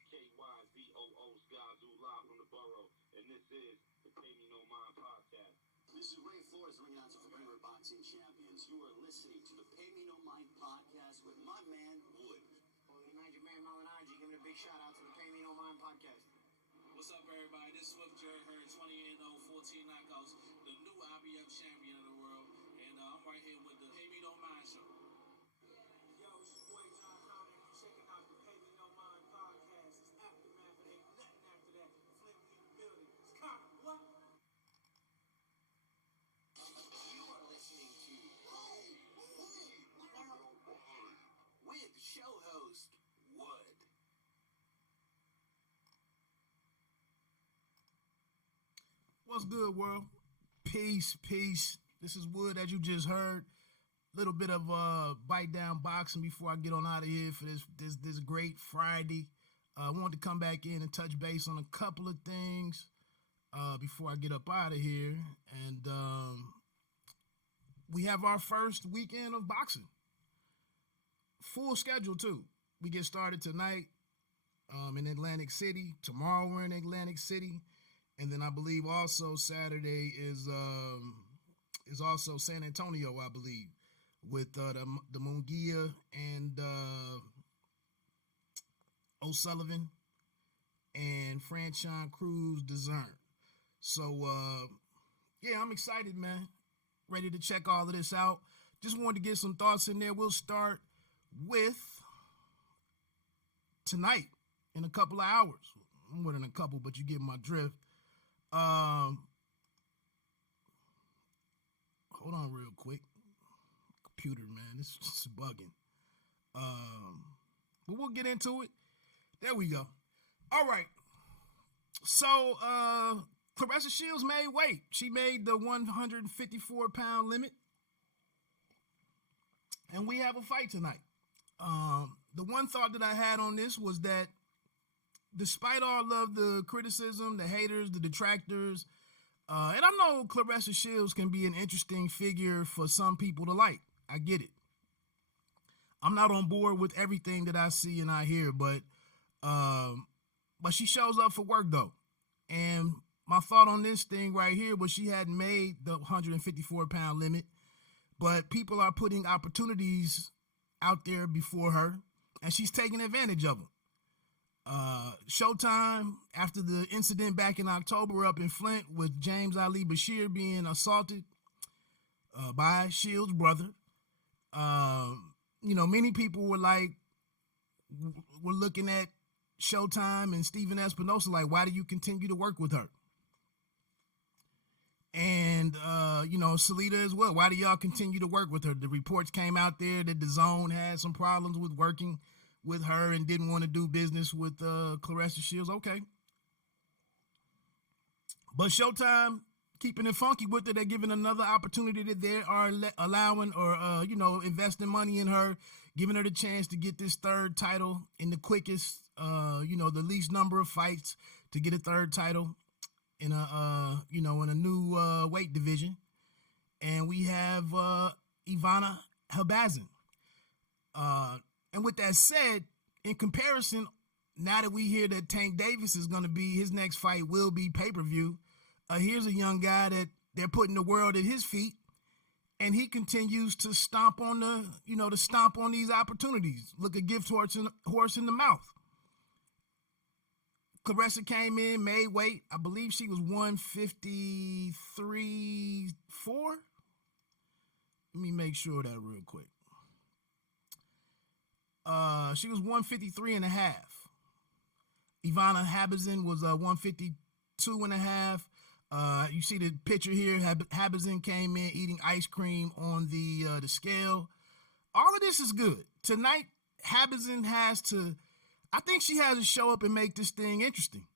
SKYZOO Skyzoo live from the borough, and this is the Pay Me No Mind podcast. This is Ray Flores, ring announcer for Premier Boxing Champions. You are listening to the Pay Me No Mind podcast with my man, Wood. Well, you your man, Malinaji, giving a big shout out to the Pay Me No Mind podcast. What's up, everybody? This is Swift Jerry Hurd, 20-0, 14 knockouts, the new IBF champion of the world, and I'm right here with the Pay Me No Mind show. Yo, it's your boy John Connor, and you're checking out the Pay Me No Mind podcast. It's Aftermath, but ain't nothing after that. Flip me in the building. It's Connor, what? You are listening to with show host Wood. What's good, world? Peace, peace. This is Wood, as you just heard. Little bit of bite down boxing before I get on out of here for this great Friday. I wanted to come back in and touch base on a couple of things before I get up out of here. And we have our first weekend of boxing. Full schedule, too. We get started tonight in Atlantic City. Tomorrow we're in Atlantic City. And then I believe also Saturday is also San Antonio, I believe, with the Munguia and O'Sullivan and Franchon Cruz DAZN. So, yeah, I'm excited, man. Ready to check all of this out. Just wanted to get some thoughts in there. We'll start with tonight in a couple of hours. More than a couple, but you get my drift. Hold on real quick. Computer, man, it's just bugging. But we'll get into it. There we go. All right. So, Claressa Shields made weight. She made the 154-pound limit. And we have a fight tonight. The one thought that I had on this was that despite all of the criticism, the haters, the detractors, and I know Claressa Shields can be an interesting figure for some people to like. I get it. I'm not on board with everything that I see and I hear, but she shows up for work, though. And my thought on this thing right here was she hadn't made the 154-pound limit, but people are putting opportunities out there before her, and she's taking advantage of them. Showtime, after the incident back in October up in Flint with James Ali Bashir being assaulted by Shields' brother, many people were looking at Showtime and Steven Espinosa like, why do you continue to work with her? And, Salita as well. Why do y'all continue to work with her? The reports came out there that DAZN had some problems with working with her and didn't want to do business with Claressa Shields. Okay. But Showtime, keeping it funky with her, they're giving another opportunity that they are allowing or, investing money in her, giving her the chance to get this third title in the quickest, the least number of fights to get a third title in a new weight division. And we have Ivana Habazin. And with that said, in comparison, now that we hear that Tank Davis is going to be, his next fight will be pay-per-view, here's a young guy that they're putting the world at his feet, and he continues to stomp on these opportunities. Look, a gift horse in the mouth. Claressa came in, made weight. I believe she was 153.4. Let me make sure of that real quick. She was 153.5. Ivana Habazin was 152.5. You see the picture here. Habazin came in eating ice cream on the scale. All of this is good. Tonight, Habazin I think she has to show up and make this thing interesting.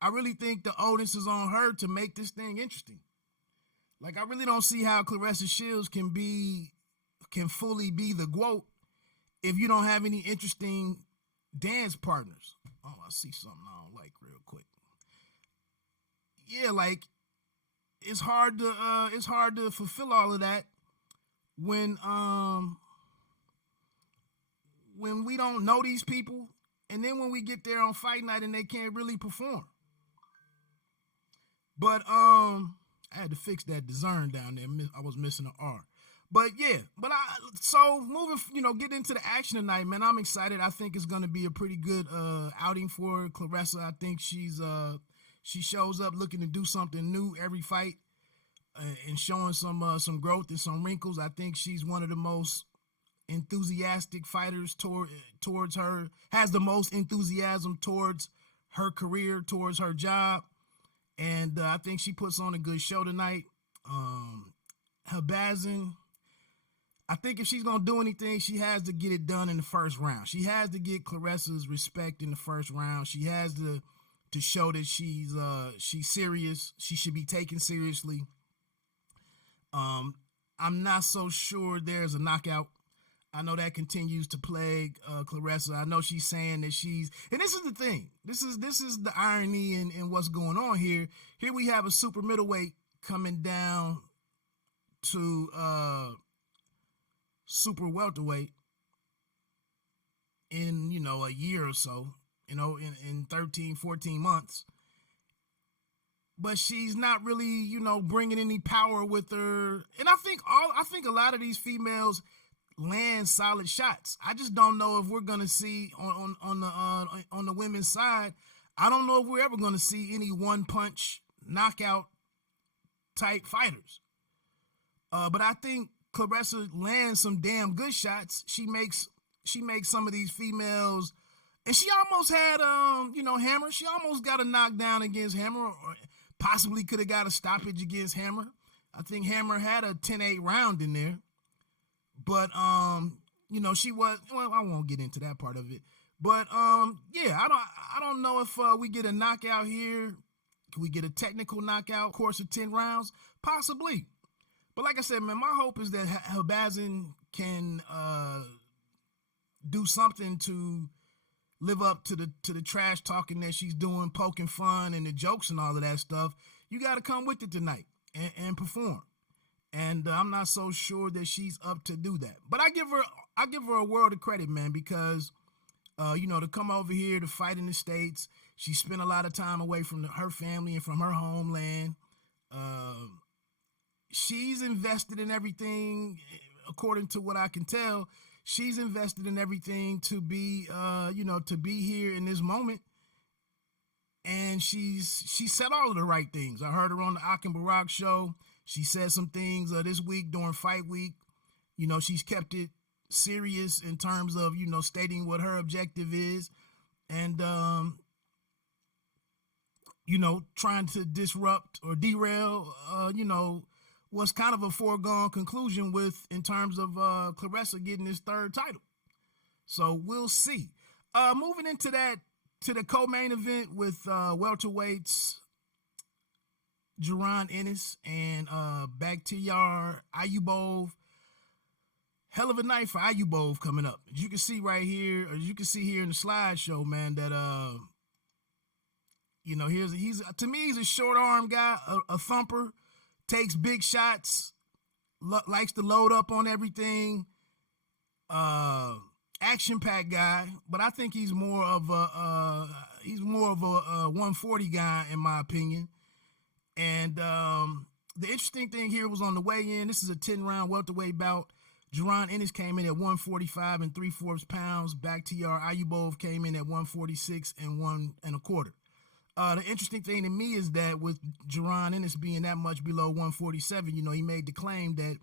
I really think the onus is on her to make this thing interesting. Like, I really don't see how Claressa Shields can fully be the GOAT if you don't have any interesting dance partners. Oh, I see something I don't like real quick. Yeah, like, it's hard to fulfill all of that when we don't know these people and then when we get there on fight night and they can't really perform. But I had to fix that DAZN down there. I was missing an R. But yeah, so moving, get into the action tonight, man. I'm excited. I think it's going to be a pretty good outing for Claressa. I think she shows up looking to do something new every fight and showing some growth and some wrinkles. I think she's one of the most enthusiastic fighters towards her, has the most enthusiasm towards her career, towards her job. And I think she puts on a good show tonight. Her DAZN, I think if she's going to do anything, she has to get it done in the first round. She has to get Claressa's respect in the first round. She has to show that she's serious. She should be taken seriously. I'm not so sure there's a knockout. I know that continues to plague Claressa. I know she's saying that and this is the thing. This is the irony in what's going on here. Here we have a super middleweight coming down to super welterweight in, a year or so, in 13, 14 months. But she's not really, bringing any power with her. And I think a lot of these females land solid shots. I just don't know if we're gonna see on the women's side. I don't know if we're ever gonna see any one punch knockout type fighters. But I think Claressa lands some damn good shots. She makes some of these females, and she almost had Hammer. She almost got a knockdown against Hammer, or possibly could have got a stoppage against Hammer. I think Hammer had a 10-8 round in there. But, she was, I won't get into that part of it. But, yeah, I don't know if we get a knockout here. Can we get a technical knockout course of 10 rounds? Possibly. But like I said, man, my hope is that her DAZN can do something to live up to the trash talking that she's doing, poking fun and the jokes and all of that stuff. You got to come with it tonight and perform. And I'm not so sure that she's up to do that. But I give her a world of credit, man, because, to come over here to fight in the States, she spent a lot of time away from her family and from her homeland. She's invested in everything, according to what I can tell. She's invested in everything to be, to be here in this moment. And she said all of the right things. I heard her on the Akin Barak show. She said some things this week during fight week. She's kept it serious in terms of, stating what her objective is and, trying to disrupt or derail, what's kind of a foregone conclusion in terms of Claressa getting his third title. So we'll see. Moving into to the co-main event with welterweights Jaron Ennis and Bakhtiar Ayubov. Hell of a night for Ayubov coming up. As you can see right here, or you can see here in the slideshow, man, that he's to me he's a short arm guy, a thumper, takes big shots, likes to load up on everything. Action packed guy, but I think he's more of a 140 guy in my opinion. And the interesting thing here was on the weigh-in. This is a 10-round welterweight bout. Jaron Ennis came in at 145 3/4 pounds. Bakhtiar Ayubov came in at 146 1 1/4. The interesting thing to me is that with Jaron Ennis being that much below 147, he made the claim that